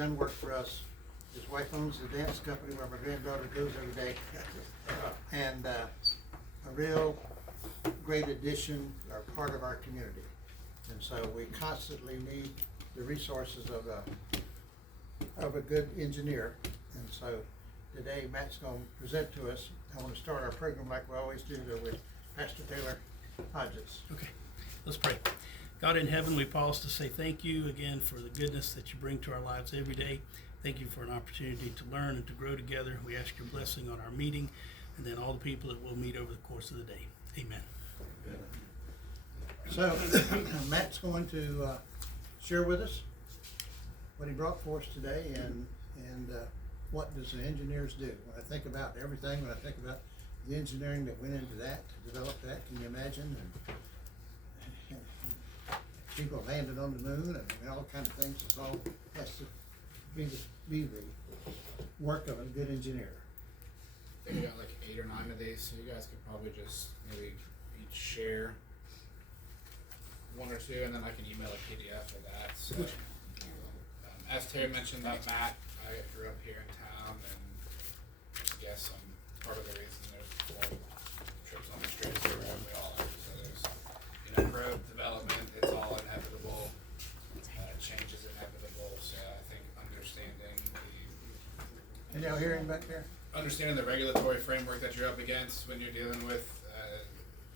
done work for us. His wife owns the dance company where my granddaughter goes every day. And a real great addition, or part of our community. And so we constantly need the resources of a good engineer. And so today Matt's gonna present to us. I wanna start our program like we always do with Pastor Taylor Hodges. Okay, let's pray. God in heaven, we pause to say thank you again for the goodness that you bring to our lives every day. Thank you for an opportunity to learn and to grow together. We ask your blessing on our meeting and then all the people that we'll meet over the course of the day. Amen. So Matt's going to share with us what he brought for us today and what does the engineers do. When I think about everything, when I think about the engineering that went into that, to develop that, can you imagine? And people landed on the moon and all kinds of things. It all has to be the work of a good engineer. I think we got like 8 or 9 of these, so you guys could probably just maybe each share 1 or 2, and then I can email a PDF of that. So, as Terry mentioned about Matt, I grew up here in town, and I guess I'm part of the reason there's 4 trips on the street here, and we all are. So there's, growth, development, it's all inevitable. Change is inevitable. So I think understanding Can y'all hear him back there? the regulatory framework that you're up against when you're dealing with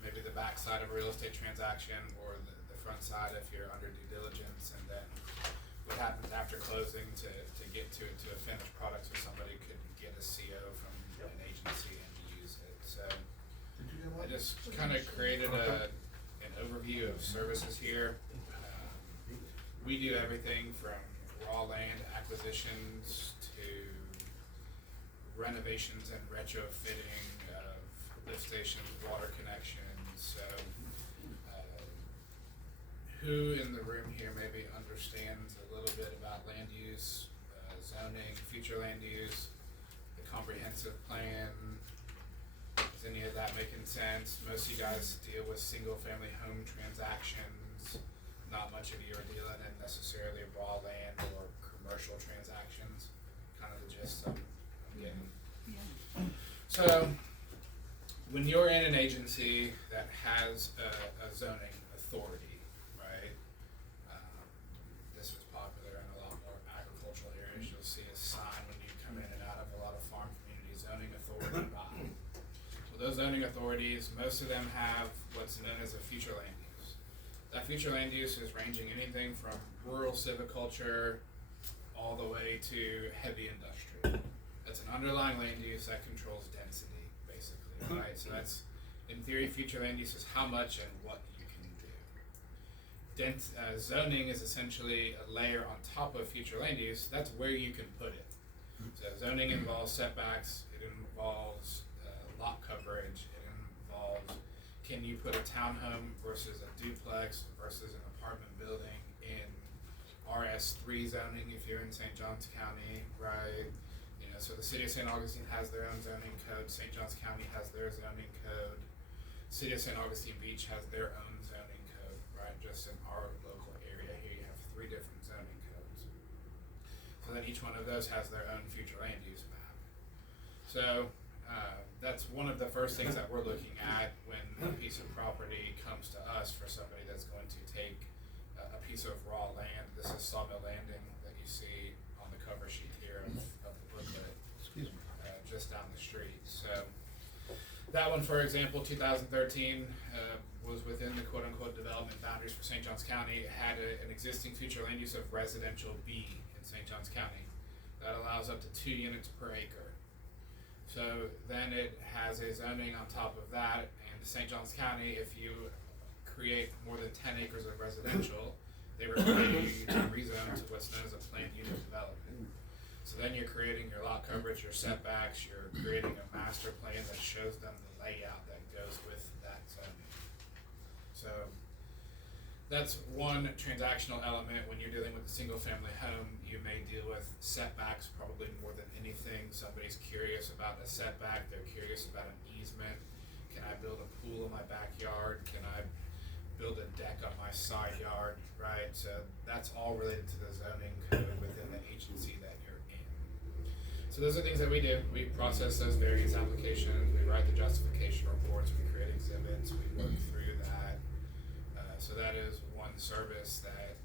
maybe the back side of a real estate transaction or the front side if you're under due diligence, and then what happens after closing to get to a finished product so somebody could get a CO from an agency and use it. So I just kind of created an overview of services here. We do everything from raw land acquisitions to renovations and retrofitting of lift stations, water connections. So who in the room here maybe understands a little bit about land use, zoning, future land use, the comprehensive plan? Is any of that making sense? Most of you guys deal with single family home transactions. Not much of you are dealing in necessarily raw land or commercial transactions. Kind of the gist I'm getting. So, when you're in an agency that has a zoning authority, right? This is popular in a lot more agricultural areas. You'll see a sign when you come in and out of a lot of farm communities, zoning authority by. Well, those zoning authorities, most of them have what's known as a future land use. That future land use is ranging anything from rural silviculture all the way to heavy industrial. That's an underlying land use that controls density, basically, right? So that's, in theory, future land use is how much and what you can do. Zoning is essentially a layer on top of future land use. That's where you can put it. So zoning involves setbacks, it involves lot coverage, it involves can you put a townhome versus a duplex versus an apartment building in RS3 zoning if you're in St. Johns County, right? So the city of St. Augustine has their own zoning code, St. Johns County has their zoning code, city of St. Augustine Beach has their own zoning code, right? Just in our local area here, you have 3 different zoning codes. So then each one of those has their own future land use map. So that's one of the first things that we're looking at when a piece of property comes to us for somebody that's going to take a piece of raw land. This is Sawmill Landing that you see on the cover sheet here of the booklet. Excuse me. Just down the street. So that one, for example, 2013 was within the quote-unquote development boundaries for St. Johns County. It had an existing future land use of residential B in St. Johns County. That allows up to 2 units per acre. So then it has a zoning on top of that, and St. Johns County, if you create more than 10 acres of residential, they require you to rezone to what's known as a planned unit development. So then you're creating your lot coverage, your setbacks, you're creating a master plan that shows them the layout that goes with that zoning. So that's one transactional element. When you're dealing with a single family home, you may deal with setbacks probably more than anything. Somebody's curious about a setback, they're curious about an easement. Can I build a pool in my backyard? Can I build a deck on my side yard, right? So that's all related to the zoning code within the agency that you're in. So those are things that we do. We process those variance applications, we write the justification reports, we create exhibits, we work through that. So that is one service that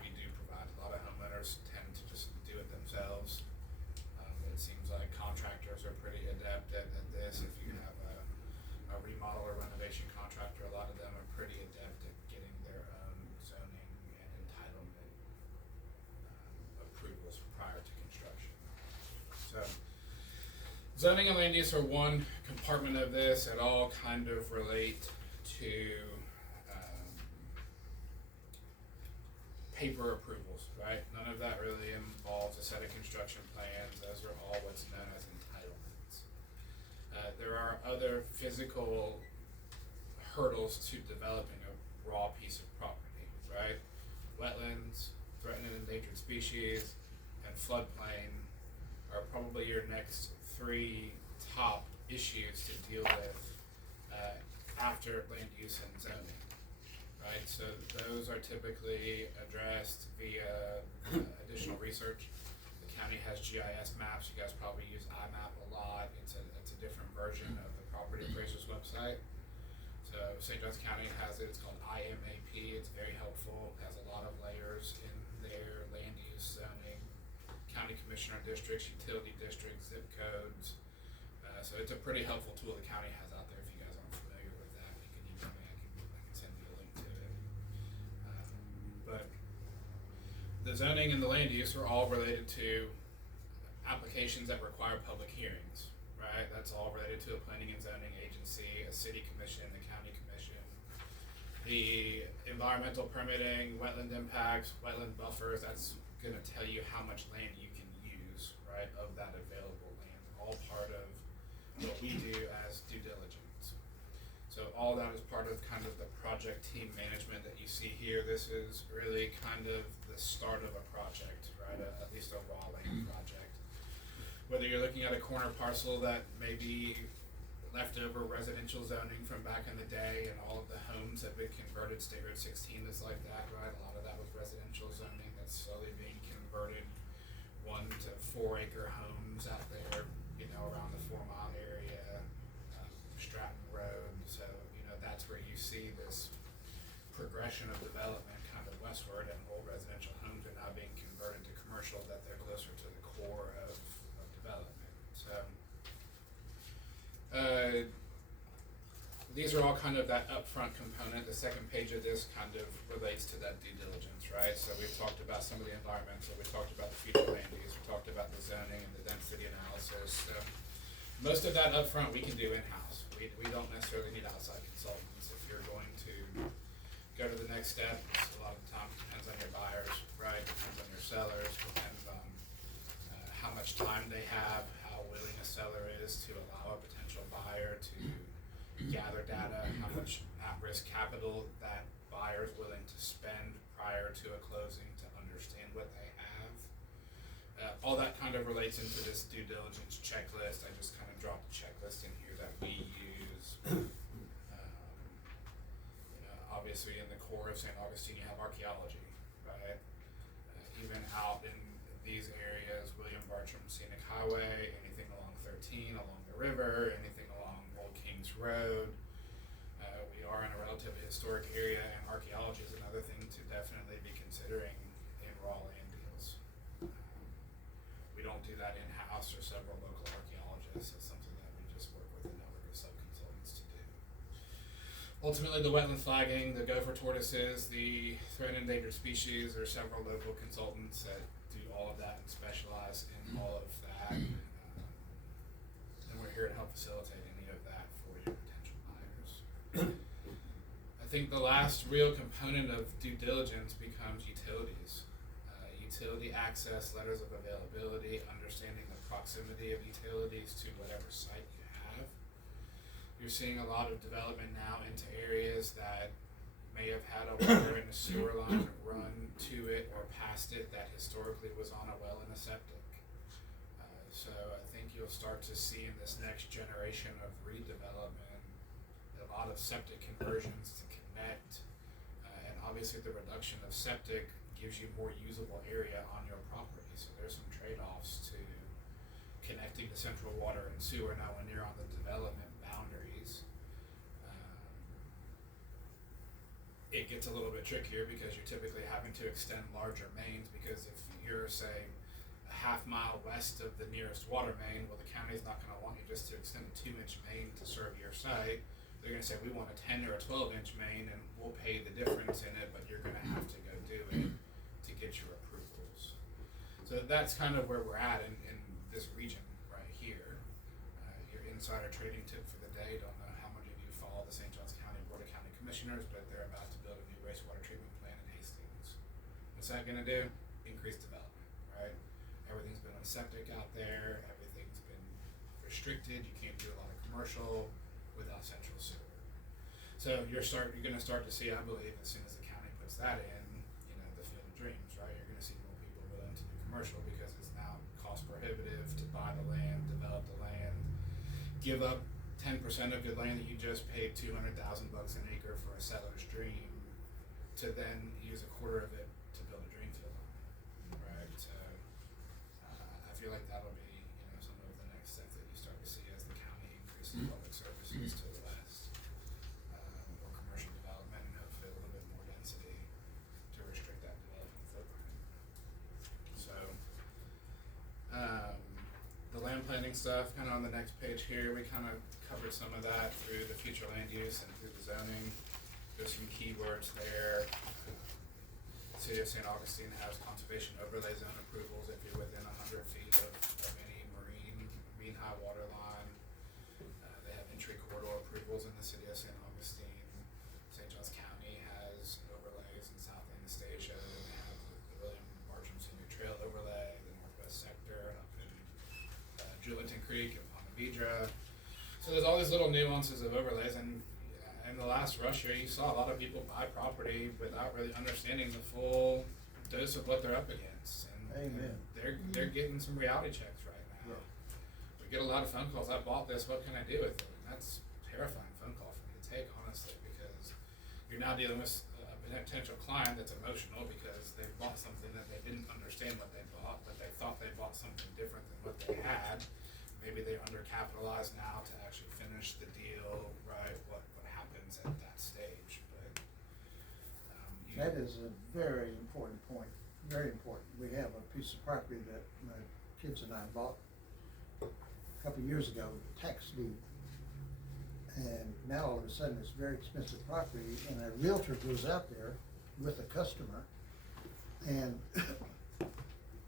we do provide. A lot of homeowners tend to just do it themselves. It seems like contractors are pretty adept at this. If you have a remodel or renovation contractor, a lot of them are pretty adept at getting their own zoning and entitlement approvals prior to construction. So zoning and land use are one compartment of this. It all kind of relate to paper approvals, right? None of that really involves a set of construction plans. Those are all what's known as entitlements. There are other physical hurdles to developing a raw piece of property, right? Wetlands, threatened and endangered species, and floodplain are probably your next three top issues to deal with after land use and zoning. Right, so those are typically addressed via additional research. The county has GIS maps. You guys probably use IMAP a lot. It's a different version of the property appraiser's website. So St. Johns County has it. It's called IMAP. It's very helpful. It has a lot of layers in there: land use, zoning, county commissioner districts, utility districts, zip codes. So it's a pretty helpful tool the county has out there. If you guys aren't familiar with that, you can email me. I can send you a link to it. But the zoning and the land use are all related to applications that require public hearings, right? That's all related to a planning and zoning agency, a city commission, the county commission. The environmental permitting, wetland impacts, wetland buffers, that's gonna tell you how much land you can use, right, of that available land, all part of what we do as due diligence. So all that is part of kind of the project team management that you see here. This is really kind of the start of a project, right? At least a raw land project. Whether you're looking at a corner parcel that may be leftover residential zoning from back in the day, and all of the homes have been converted. State Road 16 is like that, right? A lot of that was residential zoning that's slowly being converted. 1 to 4 acre homes out there, you know, around the 4 mile area, Stratton Road. So, you know, that's where you see this progression of development kind of westward, and old residential homes are now being converted to commercial, that they're closer to the core of development. So, these are all kind of that upfront component. The second page of this kind of relates to that due diligence, right? So we've talked about some of the environmental, we talked about the future land use, we talked about the zoning and the density analysis. So most of that upfront we can do in-house. We don't necessarily need outside consultants. If you're going to go to the next step, a lot of the time it depends on your buyers, right? Depends on your sellers, depends on how much time they have, how willing a seller is to allow a potential buyer to gather data, how much at-risk capital that buyer is willing to spend prior to a closing to understand what they have. All that kind of relates into this due diligence checklist. I just kind of dropped a checklist in here that we use. Obviously in the core of St. Augustine you have archaeology, right? Even out in these areas, William Bartram Scenic Highway, anything along 13, along the river, anything along Old Kings Road. We are in a relatively historic area, and archaeology is another thing to definitely be considering in raw land deals. We don't do that in-house, or several local archaeologists. It's something that we just work with a network of sub-consultants to do. Ultimately, the wetland flagging, the gopher tortoises, the threatened endangered species, there are several local consultants that do all of that and specialize in all of that. And we're here to help facilitate any of that for your potential buyers. I think the last real component of due diligence becomes utilities. Utility access, letters of availability, understanding the proximity of utilities to whatever site you have. You're seeing a lot of development now into areas that may have had a water and a sewer line run to it or past it that historically was on a well and a septic. So I think you'll start to see in this next generation of redevelopment a lot of septic conversions to connect, and obviously the reduction of septic gives you more usable area on your property. So there's some central water and sewer. Now, when you're on the development boundaries, it gets a little bit trickier because you're typically having to extend larger mains, because if you're, say, a half mile west of the nearest water main, well, the county's not gonna want you just to extend a 2-inch main to serve your site. They're gonna say, we want a 10 or a 12-inch main, and we'll pay the difference in it, but you're gonna have to go do it to get your approvals. So that's kind of where we're at in this region right here. Your insider trading tip for the day, don't know how many of you follow the St. Johns County Board of County Commissioners, but they're about to build a new wastewater treatment plant in Hastings. What's that gonna do? Increase development, right? Everything's been on septic out there, everything's been restricted, you can't do a lot of commercial without central sewer. So you're gonna start to see, I believe, as soon as the county puts that in, the field of dreams, right? You're gonna see more people willing to do commercial because it's now cost prohibitive to buy the land, develop the land, give up 10% of your land that you just paid $200,000 an acre for a seller's dream, to then use a quarter of it to build a dream field on, right? So I feel like that'll be some of the next steps that you start to see as the county increases public services to the west, more commercial development, and hopefully a little bit more density to restrict that development footprint. So the land planning stuff, kind of on the next page here, we kind of covered some of that through the future land use and through the zoning. There's some keywords there. City of St. Augustine has conservation overlay zone approvals if you're within 100 feet of any marine high water line. They have entry corridor approvals in the City of St. Augustine. St. Johns County has overlays in South Anastasia. They have the William Bartram Senior Trail overlay, the Northwest Sector up in Juliton Creek and Ponte Vedra. So there's all these little nuances of overlays, and in the last rush year, you saw a lot of people buy property without really understanding the full dose of what they're up against. And they're getting some reality checks right now. Yeah. We get a lot of phone calls. I bought this. What can I do with it? And that's a terrifying phone call for me to take, honestly, because you're now dealing with a potential client that's emotional because they bought something that they didn't understand what they bought, but they thought they bought something different than what they had. Maybe they're undercapitalized now to actually finish the deal, right? What happens at that stage? But That is a very important point, very important. We have a piece of property that my kids and I bought a couple of years ago, tax deed. And now all of a sudden it's very expensive property, and a realtor goes out there with a customer, and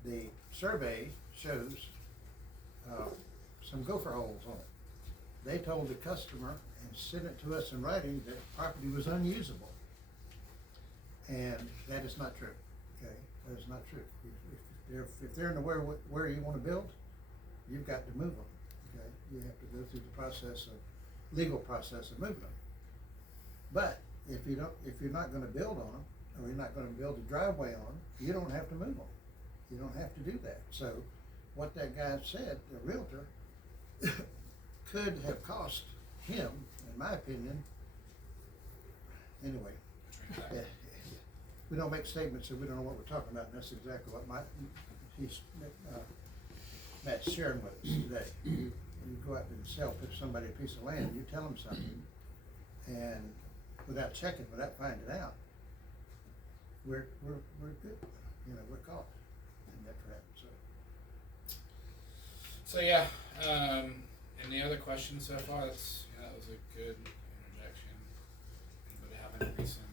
the survey shows some gopher holes on it. They told the customer and sent it to us in writing that the property was unusable. And that is not true, okay? That is not true. If they're in the where you wanna build, you've got to move them, okay? You have to go through the legal process of moving them. But if you're not gonna build on them, or you're not gonna build a driveway on them, you don't have to move them. You don't have to do that. So what that guy said, the realtor, could have cost him, in my opinion, anyway. We don't make statements if we don't know what we're talking about, and that's exactly what Matt's sharing with us today. You go out and sell somebody a piece of land, you tell them something, and without checking, without finding out, we're good. We're caught in that trap. So yeah. Any other questions so far? That was a good interjection. Anybody have any recent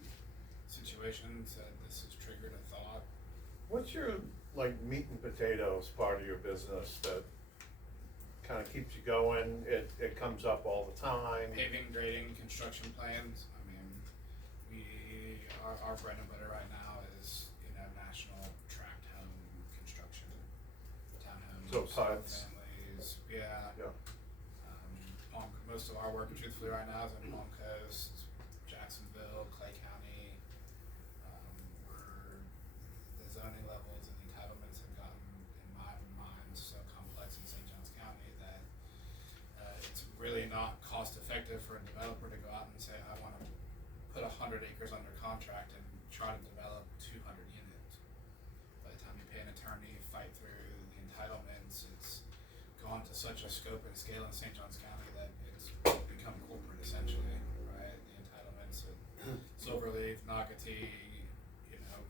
situations that this has triggered a thought? What's your meat and potatoes part of your business that kind of keeps you going? It comes up all the time. Paving, grading, construction plans. I mean, our bread and butter right now is national tract home construction, townhomes, So PUDs. families. Yeah. Yeah. Most of our work, truthfully, right now is in Palm Coast, Jacksonville, Clay County. The zoning levels and the entitlements have gotten, in my mind, so complex in St. Johns County that it's really not cost effective for a developer to go out and say, I want to put 100 acres under contract and try to develop 200 units. By the time you pay an attorney, fight through the entitlements, it's gone to such a scope and scale in St. Johns County that it's become corporate essentially, right? The entitlements at Silverleaf, Nocatee, you know,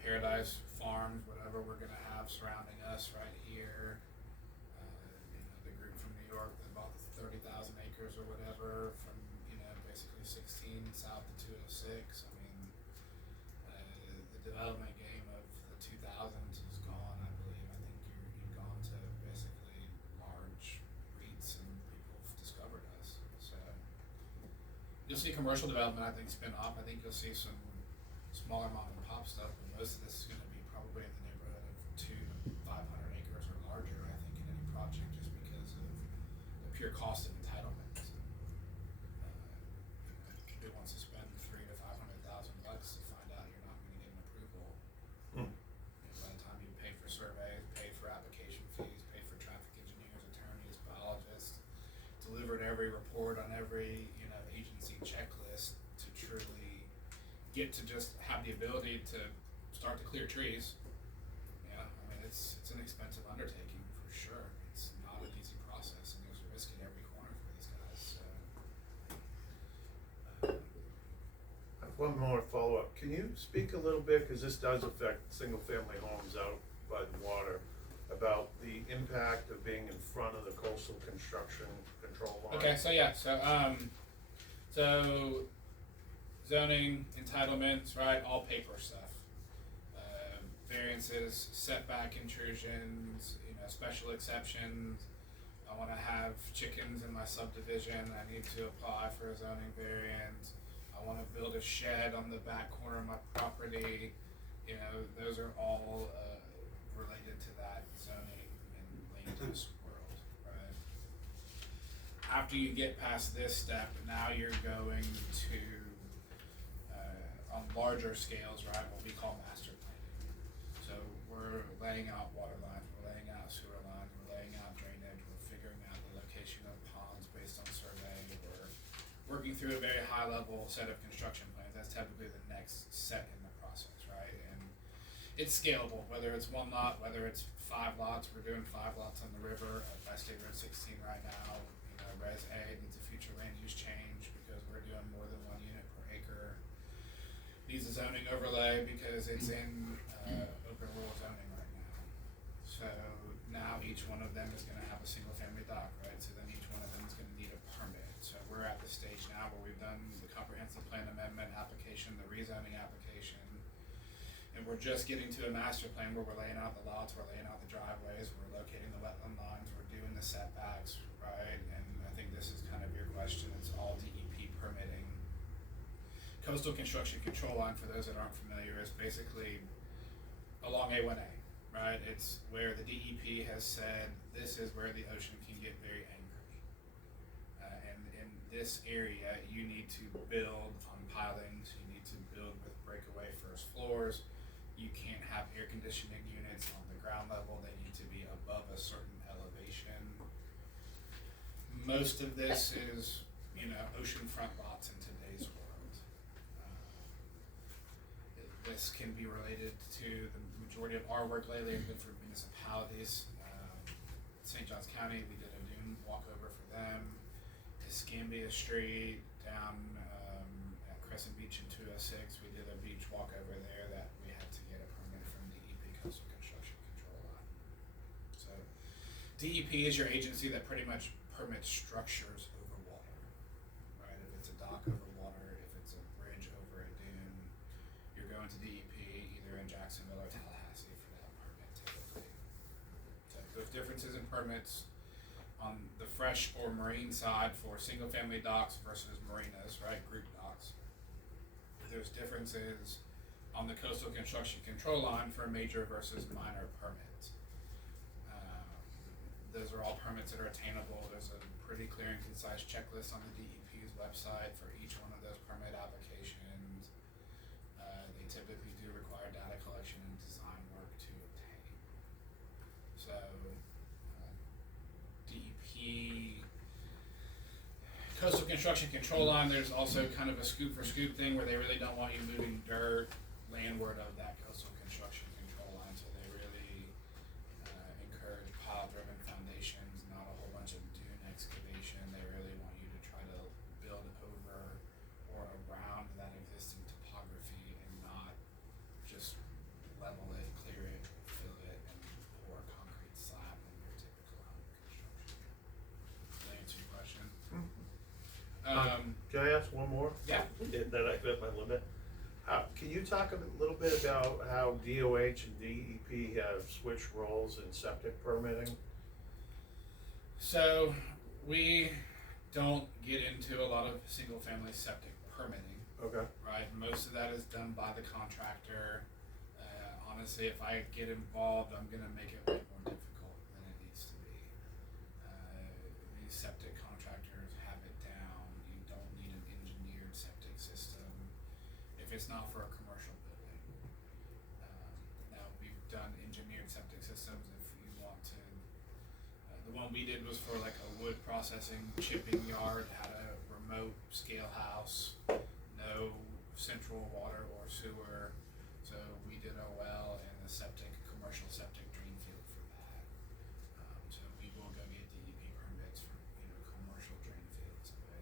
Paradise Farms, whatever we're gonna have surrounding us right here. You know, the group from New York that bought 30,000 acres or whatever from, you know, basically 16 south of 206. I mean, the development game of the 2000s is gone, I believe. I think you've gone to basically large REITs and people have discovered us. So you'll see commercial development, I think, spin off. I think you'll see some smaller mom and pop stuff, but most of this is going to be probably in the neighborhood of 200 to 500 acres or larger, I think, in any project, just because of the pure cost of entitlements. Who wants to spend $300,000 to $500,000 to find out you're not going to get an approval? And by the time you pay for surveys, pay for application fees, pay for traffic engineers, attorneys, biologists, delivered every report on every, you know, agency checklist to truly get to just have the ability to start to clear trees. Yeah, I mean, it's an expensive undertaking for sure. It's not an easy process, and there's a risk in every corner for these guys. So, I have one more follow-up. Can you speak a little bit, because this does affect single-family homes out by the water, about the impact of being in front of the coastal construction control line? okay, so yeah, so zoning, entitlements, right, all paper stuff. Variances, setback intrusions, you know, special exceptions. I wanna have chickens in my subdivision, I need to apply for a zoning variance. I wanna build a shed on the back corner of my property. You know, those are all, related to that zoning and land use world, right? After you get past this step, now you're going to, on larger scales, right, what we call master planning. So we're laying out water lines, we're laying out sewer lines, we're laying out drainage, we're figuring out the location of ponds based on survey, we're working through a very high level set of construction plans. That's typically the next step in the process, right? And it's scalable, whether it's one lot, whether it's 5 lots. We're doing 5 lots on the river by State Road 16 right now. You know, Res A needs a future land use change because we're doing more than 1 unit per acre. Needs a zoning overlay because it's in open rural zoning right now. So now each one of them is gonna have a single family dock, right? So then each one of them is gonna need a permit. So we're at the stage now where we've done the comprehensive plan amendment application, the rezoning application, and we're just getting to a master plan where we're laying out the lots, we're laying out the driveways, we're locating the wetland lines, we're doing the setbacks, right? And I think this is kind of your question, it's all DEP permitting. Coastal construction control line, for those that aren't familiar, is basically along A1A, right? It's where the DEP has said this is where the ocean can get very angry. And in this area, you need to build on pilings, you need to build with breakaway first floors. You can't have air conditioning units on the ground level, they need to be above a certain elevation. Most of this is, you know, oceanfront lots in today's world. This can be related to the majority of our work lately has been for municipalities. St. Johns County, we did a dune walkover for them. Escambia Street down at Crescent Beach in 206, we did a beach walkover there that we had to get a permit from DEP, Coastal Construction Control Line. So DEP is your agency that pretty much permits structures over water, right? If it's a dock over water, if it's a bridge over a dune, you're going to DEP either in Jacksonville or Tallahassee for that permit typically. So there's differences in permits on the fresh or marine side for single family docks versus marinas, right, group docks. There's differences on the coastal construction control line for major versus minor permits. Those are all permits that are attainable. There's a pretty clear and concise checklist on the DEP's website for each one of those permit applications. They typically do require data collection and design work to obtain. So DEP, coastal construction control line, there's also kind of a scoop for scoop thing where they really don't want you moving dirt landward of that coastal construction control line, so they really encourage pile driven foundations I've hit my limit. Can you talk a little bit about how DOH and DEP have switched roles in septic permitting? So we don't get into a lot of single-family septic permitting, Okay. right? Most of that is done by the contractor. Honestly, if I get involved, I'm gonna make it way more difficult than it needs to be. These septic contractors have it down. You don't need an engineered septic system if it's not for a commercial building. Now, we've done engineered septic systems if you want to. The one we did was for like a wood processing chipping yard, had a remote scale house, no central water or sewer. So we did a well and a commercial septic drain field for that. So we will go get DEP permits for, commercial drain fields. But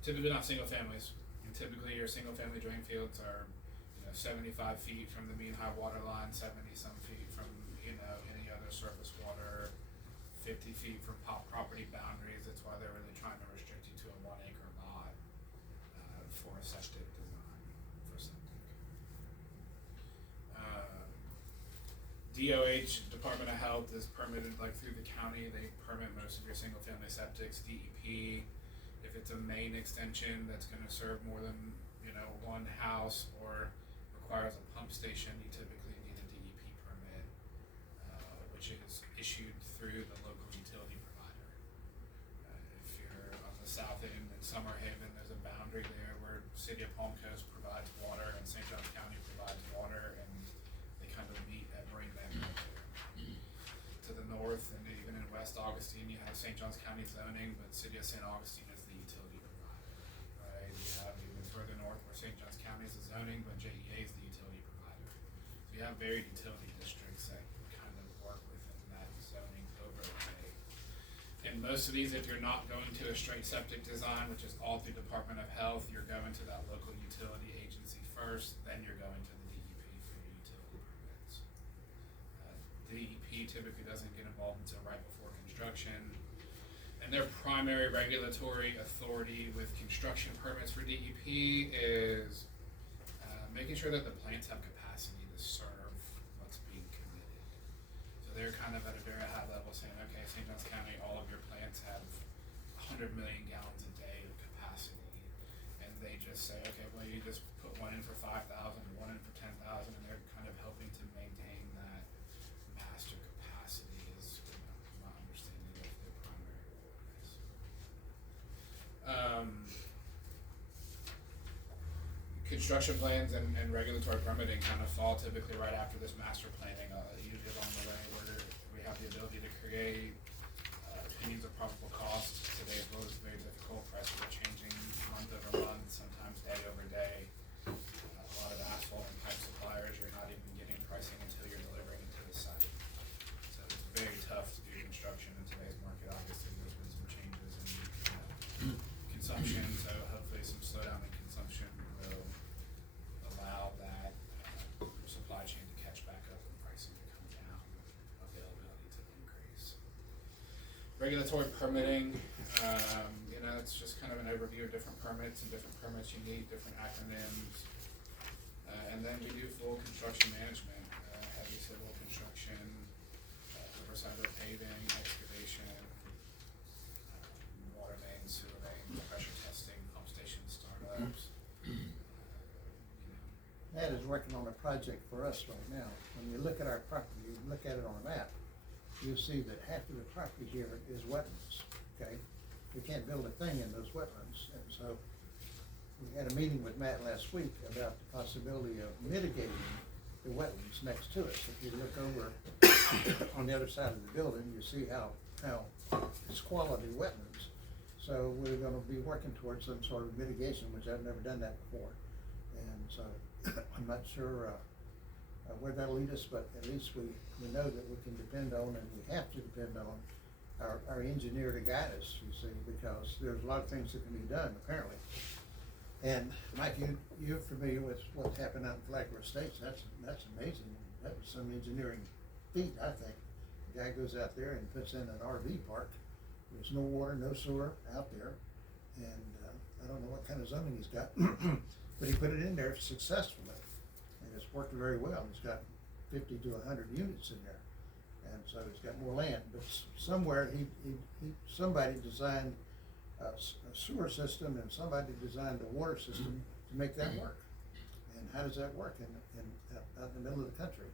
typically not single families. And typically your single family drain fields are, 75 feet from the mean high water line, 70 some feet from, any other surface water, 50 feet from property boundaries. That's why they're really trying to restrict you to a 1 acre lot for a septic design for septic. DOH, Department of Health, is permitted like through the county. They permit most of your single family septics. DEP, if it's a main extension that's gonna serve more than, one house or requires a pump station, you typically need a DEP permit, which is issued through the local utility provider. If you're on the south end in Summer Haven, there's a boundary there where City of Palm Coast provides water and St. Johns County provides water, and they kind of meet at Brainback right there. To the north and even in West Augustine, you have St. Johns County zoning, but City of St. Augustine is the utility provider, right? You have even further north where St. Johns County is the zoning, but JEA is the utility provider. So you have varied utility districts that kind of work within that zoning overlay. And most of these, if you're not going to a straight septic design, which is all through Department of Health, you're going to that local utility agency first, then you're going to the DEP for your utility permits. DEP typically doesn't get involved until right before construction. And their primary regulatory authority with construction permits for DEP is making sure that the plants have capacity to serve what's being committed. So they're kind of at a very high level saying, okay, St. Johns County, all of your plants have 100 million gallons a day of capacity. And they just say, okay, well, you just put one in for 5,000, one in for 10,000, and they're kind of helping to maintain that master capacity is my understanding of their primary role is. Construction plans and regulatory permitting kind of fall typically right after this master planning, usually along the way where we have the ability to create opinions of probable cost. Today's world is very difficult. Prices are changing month over month, sometimes day over day. A lot of asphalt and pipe suppliers, you're not even getting pricing until you're delivering it to the site. So it's very tough to do construction in today's market. Obviously, there's been some changes in consumption, so hopefully some slowdown in consumption will allow that supply chain to catch back up and pricing to come down, availability to increase. Regulatory permitting, it's just kind of an overview of different permits and different permits you need, different acronyms. And then we do full construction management, heavy civil construction, oversight of paving, excavation, water main, sewer main, pressure testing, pump station startups. Matt is working on a project for us right now. When you look at our property, you look at it on a map, you'll see that half of the property here is wetlands, okay? We can't build a thing in those wetlands, and so we had a meeting with Matt last week about the possibility of mitigating the wetlands next to us. If you look over on the other side of the building, you see how it's quality wetlands. So we're gonna be working towards some sort of mitigation, which I've never done that before. And so I'm not sure where that'll lead us, but at least we know that we can depend on, and we have to depend on our engineer to guide us, you see, because there's a lot of things that can be done, apparently. And Mike, you're familiar with what's happened out in Flagler Estates. That's amazing. That was some engineering feat, I think. The guy goes out there and puts in an RV park. There's no water, no sewer out there, and I don't know what kind of zoning he's got. But he put it in there successfully, and it's worked very well. He's got 50 to 100 units in there, and so he's got more land. But somewhere somebody designed a sewer system, and somebody designed a water system to make that work. And how does that work out in the middle of the country?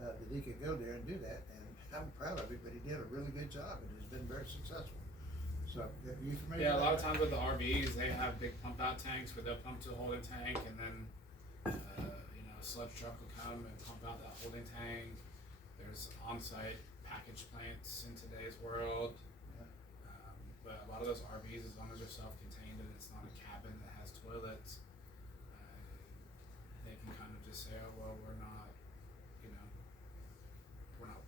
That he could go there and do that, and I'm proud of it. But he did a really good job, and he's been very successful. So, are you familiar? Yeah, a with lot of that? times with the RVs, they have big pump out tanks where they'll pump to a holding tank, and then a sludge truck will come and pump out that holding tank. There's on-site package plants in today's world, but a lot of those RVs, as long as they're self-contained and it's not a cabin that has toilets, they can kind of just say, oh well, we're not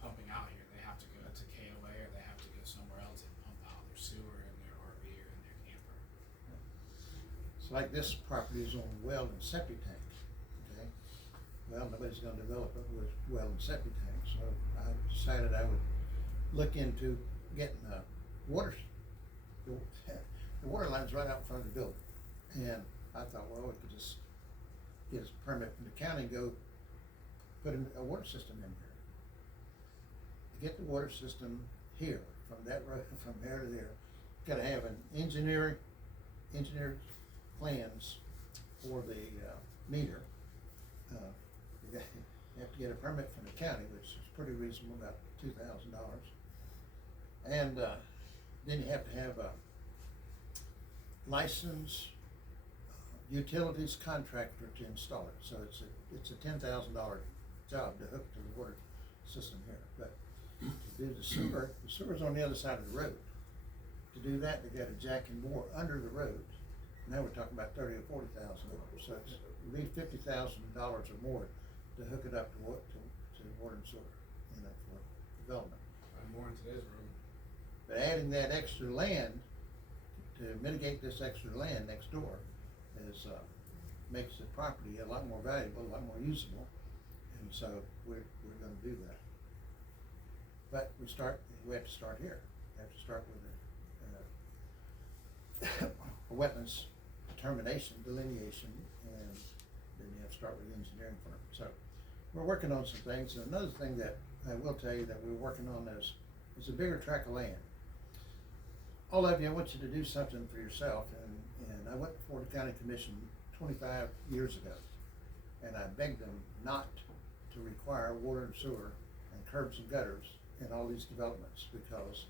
pumping out here. They have to go to KOA or they have to go somewhere else and pump out their sewer in their RV or in their camper. It's like this property is on well and septic tank, okay? Well, nobody's gonna develop it with well and septic tank, so I decided I would look into getting the water line's right out in front of the building. And I thought, well, we could just get a permit from the county and go put a water system in here. To get the water system here, from that road, from there to there, gotta have an engineered plans for the meter. You have to get a permit from the county, which is pretty reasonable, about $2,000. And then you have to have a licensed utilities contractor to install it. So it's a $10,000 job to hook to the water system here. But to do the sewer's on the other side of the road. To do that, they got to jack and bore under the road. Now we're talking about $30,000 or $40,000. So it's at least $50,000 or more to hook it up to water and sewer, for development. More in today's world. But adding that extra land to mitigate this extra land next door makes the property a lot more valuable, a lot more usable, and so we're going to do that. But we have to start here. We have to start with a wetlands determination, delineation, and then you have to start with the engineering firm. So we're working on some things. And another thing that I will tell you that we're working on is a bigger tract of land. All of you, I want you to do something for yourself, and I went before the county commission 25 years ago, and I begged them not to require water and sewer and curbs and gutters in all these developments, because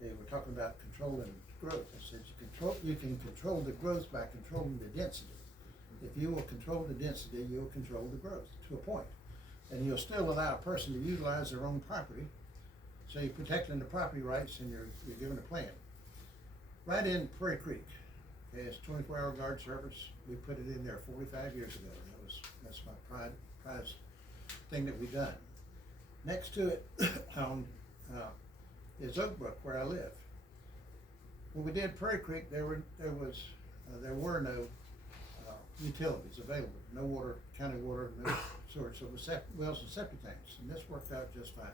they were talking about controlling growth. I said, you can control the growth by controlling the density. If you will control the density, you'll control the growth to a point. And you'll still allow a person to utilize their own property, so you're protecting the property rights and you're giving a plan. Right in Prairie Creek, okay, it's 24-hour guard service. We put it in there 45 years ago. That's my prize thing that we done. Next to it is Oak Brook, where I live. When we did Prairie Creek, there were no utilities available. No water, county water, no sewer. So it was wells and septic tanks, and this worked out just fine.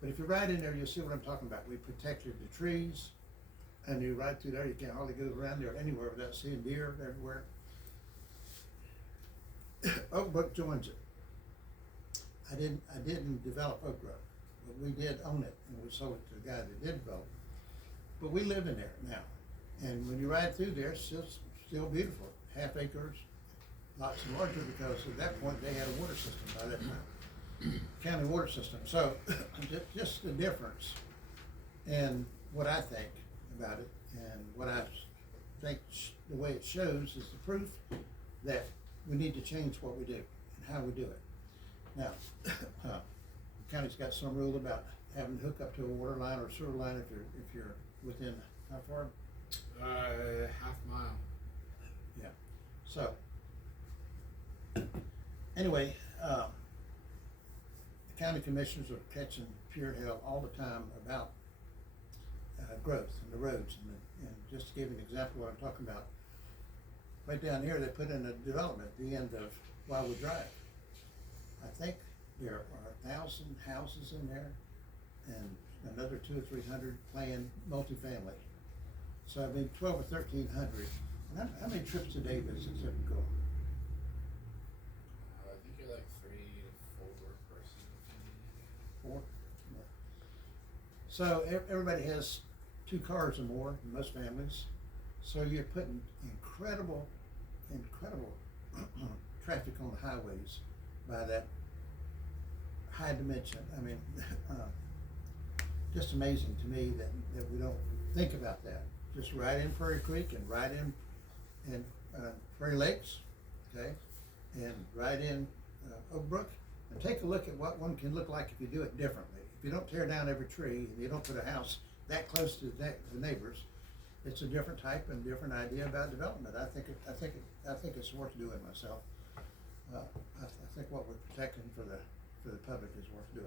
But if you're right in there, you'll see what I'm talking about. We protected the trees, and you ride through there, you can't hardly go around there anywhere without seeing deer everywhere. Oak Brook joins it. I didn't develop Oak Brook, but we did own it, and we sold it to the guy that did develop it. But we live in there now, and when you ride through there, it's still beautiful. Half acres, lots larger, because at that point they had a water system by that time, county water system. So just the difference, and what I think about it, and what I think the way it shows is the proof that we need to change what we do and how we do it. Now, the county's got some rule about having to hook up to a water line or sewer line if you're within, how far? Half mile. Yeah. So, anyway, the county commissioners are catching pure hell all the time about growth and the roads. And just to give you an example of what I'm talking about, right down here, they put in a development at the end of Wildwood Drive. I think there are 1,000 houses in there and another 200 or 300 planned multifamily. So I mean, 1,200 or 1,300. And how many trips a day does it typically go? So everybody has 2 cars or more, in most families. So you're putting incredible traffic on the highways by that high dimension. I mean, just amazing to me that we don't think about that. Just right in Prairie Creek and right in Prairie Lakes, okay, and right in Oak Brook, and take a look at what one can look like if you do it differently. If you don't tear down every tree and you don't put a house that close to the neighbors, it's a different type and different idea about development. I think it's worth doing myself. I think what we're protecting for the public is worth doing.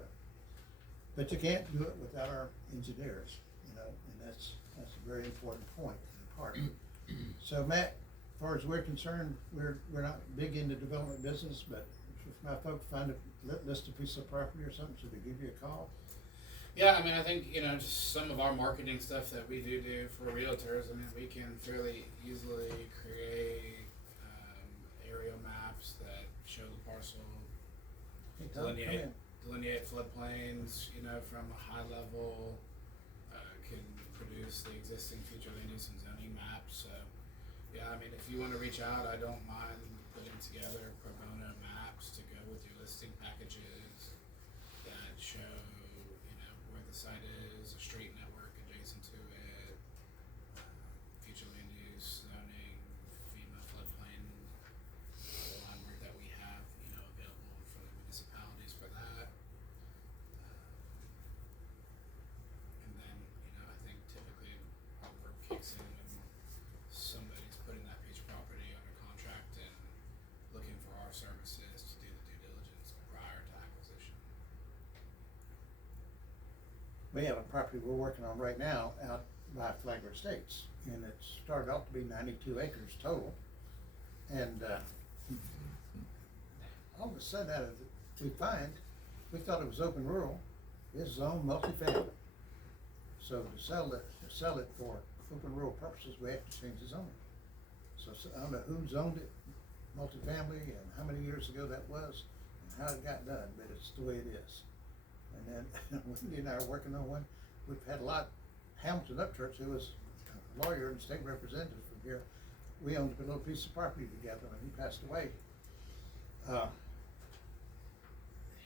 But you can't do it without our engineers, you know, and that's a very important point and part. So Matt, as far as we're concerned, we're not big into development business, but if my folks find a list a piece of property or something, should they give you a call? Yeah, I mean, I think, you know, just some of our marketing stuff that we do for realtors, I mean, we can fairly easily create aerial maps that show the parcel, Hey, Tom, come in. delineate floodplains, you know, from a high level, can produce the existing future land use and zoning maps. So, yeah, I mean, if you want to reach out, I don't mind putting together pro bono maps to go with your listing packages that show, you know, where the site is, a street network adjacent to it, future land use, zoning, FEMA floodplain line work that we have, you know, available for the municipalities for that. And then, you know, I think typically our work kicks in when somebody's putting that piece of property under contract and looking for our services to do the due diligence prior to acquisition. We have a property we're working on right now out by Flagler Estates, and it started off to be 92 acres total. And all of a sudden, out of we thought it was open rural, it's zoned multifamily. So to sell it for open rural purposes, we have to change the zoning. So I don't know who zoned it multifamily and how many years ago that was and how it got done, but it's the way it is. And then Wendy and I are working on one. We've had a lot. Hamilton Upchurch, who was a lawyer and state representative from here, we owned a little piece of property together when he passed away.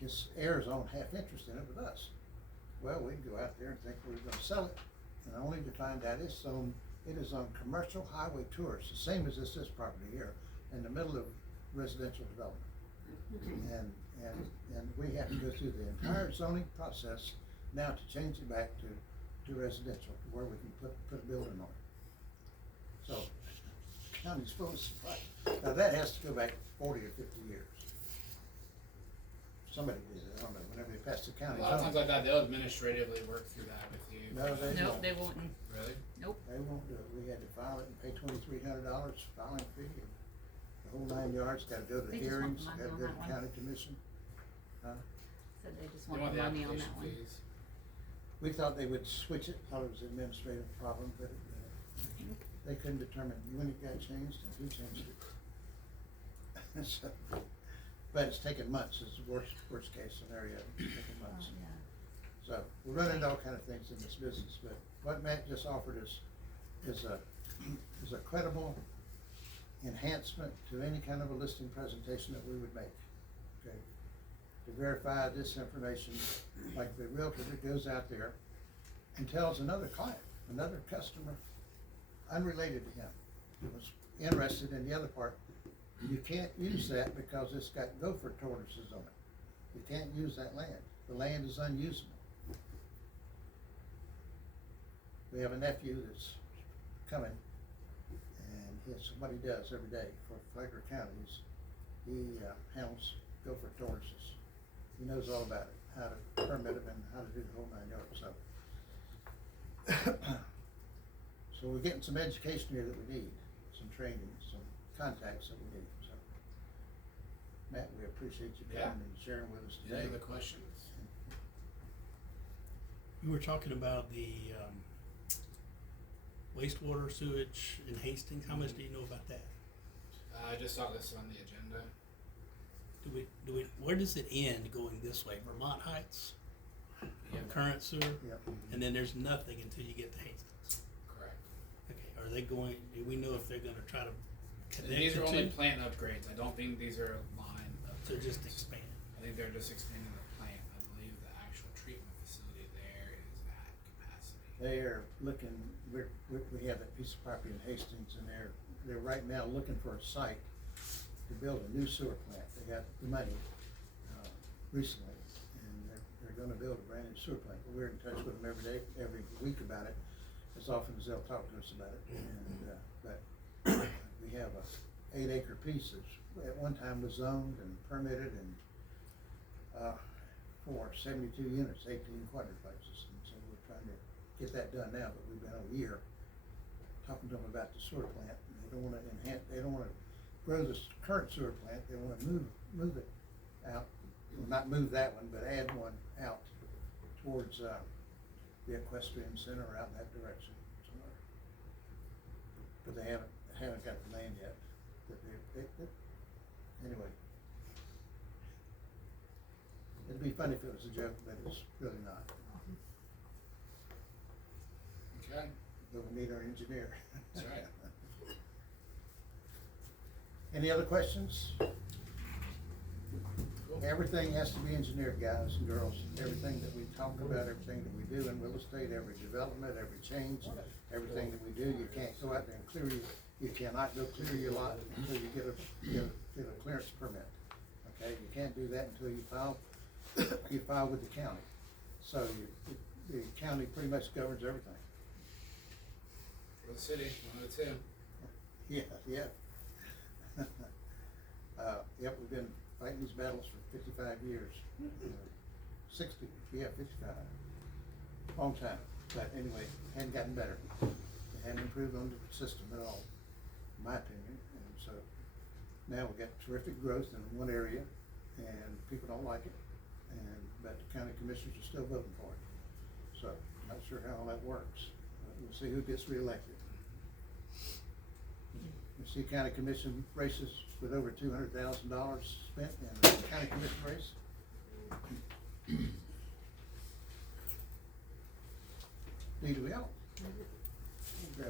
His heirs own half interest in it with us. Well, we'd go out there and think we were gonna sell it, and only to find out it is on commercial highway tours, the same as this property here, in the middle of residential development. And we have to go through the entire zoning process now to change it back to residential, where we can put a building on it. So, county's full of supply. Now, that has to go back 40 or 50 years. Somebody did it, I don't know, whenever they passed the A county lot of zoning. times like that, they'll administratively work through that with you. No, they Nope, won't. they won't. Really? Nope. They won't do it. We had to file it and pay $2,300 filing fee, and the whole 9 yards, gotta go to They the just want hearings, the money gotta on go to that the one. county commission. Said they just They want want the the money on application that one. fees. We thought they would switch it, thought it was an administrative problem, but they couldn't determine when it got changed and who changed it. So, but it's taken months, is the worst case scenario, it's taken Oh, months. yeah. So, we're running into all kind of things in this business, but what Matt just offered is a credible enhancement to any kind of a listing presentation that we would make, okay? To verify this information, like the realtor that goes out there and tells another client, another customer, unrelated to him, who was interested in the other part, you can't use that because it's got gopher tortoises on it. You can't use that land. The land is unusable. We have a nephew that's coming, and it's what he does every day for Flagler County. He handles gopher tortoises. He knows all about it, how to permit them and how to do the whole 9 yards, so. So we're getting some education here that we need, some training, some contacts that we need, so. Matt, we appreciate you Yeah. coming and sharing with us Any today. other questions? You were talking about the wastewater sewage in Hastings. How much do you know about that? I just saw this on the agenda. Do we, where does it end going this way? Vermont Heights? Yeah, current sewer, Yep. and then there's nothing until you get to Hastings. Correct. Okay, are they going, do we know if they're gonna try to connect These the are only two? plant upgrades. I don't think these are line They're upgrades. just expanding. I think they're just expanding the plant. I believe the actual treatment facility there is at capacity. They are looking, we have that piece of property in Hastings, and they're right now looking for a site to build a new sewer plant. They got the money, recently, and they're gonna build a brand new sewer plant. We're in touch with them every day, every week about it, as often as they'll talk to us about it. And, but we have a 8-acre piece that at one time was zoned and permitted and, for 72 units, 18 quadruplexes. And so we're trying to get that done now, but we've been a year talking to them about the sewer plant. And they don't wanna they don't wanna grow this current sewer plant, they wanna move it out. Well, not move that one, but add one out towards, the equestrian center out in that direction somewhere. But they haven't got the land yet. But anyway. It'd be funny if it was a joke, but it's really not. Okay. But we need our engineer. That's right. Any other questions? Cool. Everything has to be engineered, guys and girls. Everything that we talk about, everything that we do in real estate, every development, every change, everything that we do, you can't go out there and clear you cannot go clear your lot until you get a clearance permit. Okay, you can't do that until you file with the county. So the county pretty much governs everything. For the city, one of the two. Yeah. Yep, we've been fighting these battles for 55 years. 60, 55. Long time, but anyway, hadn't gotten better. They hadn't improved on the system at all, in my opinion. And so now we've got terrific growth in one area, and people don't like it. But the county commissioners are still voting for it. So I'm not sure how all that works. We'll see who gets reelected. You see county commission races with over $200,000 spent in a county commission race. Need we help? Is